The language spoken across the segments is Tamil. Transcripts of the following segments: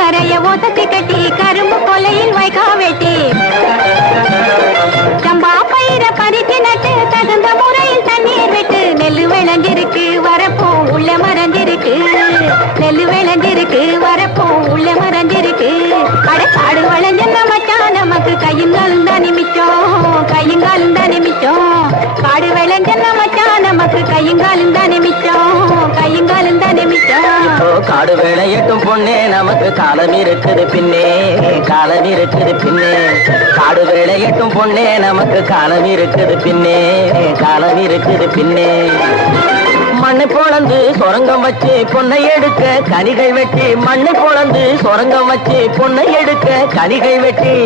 கரைய ஓசத்தி கட்டி கரும்பு கொலையில் வைகா வெட்டி சம்பா பயிர பறித்து நட்டு தகுந்த முறையில் தண்ணீர் விட்டு நெல்லு விளைஞ்சிருக்கு வரப்போ உள்ள மறந்திருக்கு நெல்லு விளைஞ்சிருக்கு வரப்போ உள்ள மறந்திருக்கு காடு வளைஞ்ச மச்சான் நமக்கு கையுங்காலும் தான் நிமிச்சோம் கையுங்காலும் தான் நிமிச்சோம் காடு விளைஞ்ச மச்சான் நமக்கு கையுங்காலும் தான் நிமிச்சோம் கையுங்காலும் தான் நிமிச்சோம் காடு விளையட்டும் பொண்ணே நமக்கு காலம் இருக்குது பின்னே காலம் இருக்குது பின்னே காடு விளையட்டும் பொண்ணே நமக்கு காலம் இருக்குது பின்னே காலம் இருக்குது பின்னே மண்ணை பொழந்து சொரங்கம் வச்சு பொன்னை எடுக்க கனிகள் வெட்டி மண்ணை பொழந்து சொரங்கம் வச்சு பொன்னை எடுக்க கனிகள் வெட்டி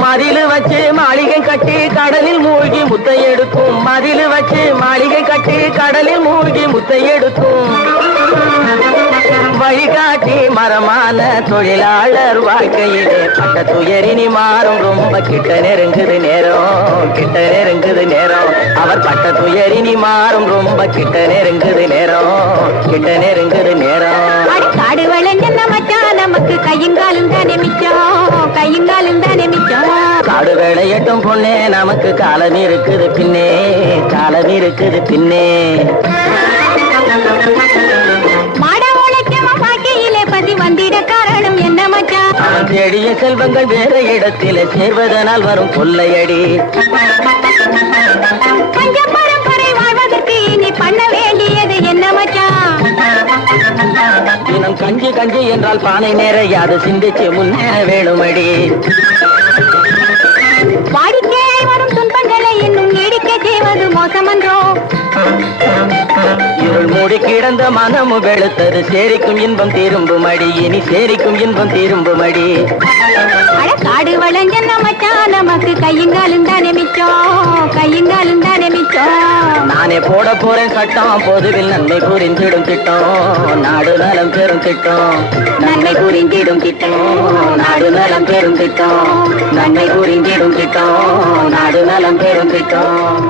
மதிலு வச்சு மாளிகை கட்டி கடலில் மூழ்கி முத்தை எடுக்கும் மதிலு வச்சு மாளிகை கட்டி கடலில் மூழ்கி முத்தை எடுக்கும் வழிகாட்டி மரமான தொழிலாளர் வாழ்க்கையிலே பட்ட துயரினி மாறும் ரொம்ப கிட்ட நெருங்குது நேரம் கிட்ட நெருங்குது நேரம் அவர் பட்ட துயரினி மாறும் ரொம்ப கிட்ட நெருங்குது நேரம் கிட்ட நெருங்குது நேரம் காடு வளைஞ்ச மச்சான் நமக்கு கையுங்காலும் தானே மிச்சம் கையுங்காலும் தானே மிச்சம் காடு விளையட்டும் பொண்ணே நமக்கு காலம் இருக்குது பின்னே காலம் இருக்குது பின்னே வந்திட காரணம் என்ன மச்சான் அவன் தேடிய செல்வங்கள் வேற இடத்திலே சேர்வதனால் வரும் கொள்ளையடி பஞ்ச பரம்பரை வாழ்வதற்கு நீ பண்ண வேண்டியது என்ன மச்சான் தினம் கஞ்சி கஞ்சி என்றால் பானை நேரையாது சிந்திச்சு முன்னேற வேணுமடி வாடிக்கையாய் வரும் துன்பங்களை இன்னும் நீடிக்க செய்வது மோசமன்றோ இருள் மூடி கிடந்த மனமு வெளுத்தது சேரிக்கும் இன்பம் திரும்புமடி இனி சேரிக்கும் இன்பம் திரும்புமடி காடு வளைஞ்ச மச்சான் நமக்கு கையுங்காலும் தானே மிச்சம் கையுங்காலும் தானே மிச்சம் நானே போட போறேன் சட்டம் பொதுவில் நன்மை புரிந்திடும் திட்டம் நாடு நலம் பெறும் திட்டம் நன்மை புரிந்திடும் திட்டம் நாடு நலம் பெறும் திட்டம் நன்மை புரிந்திடும் திட்டம் நாடு நலம் பெறும் திட்டம்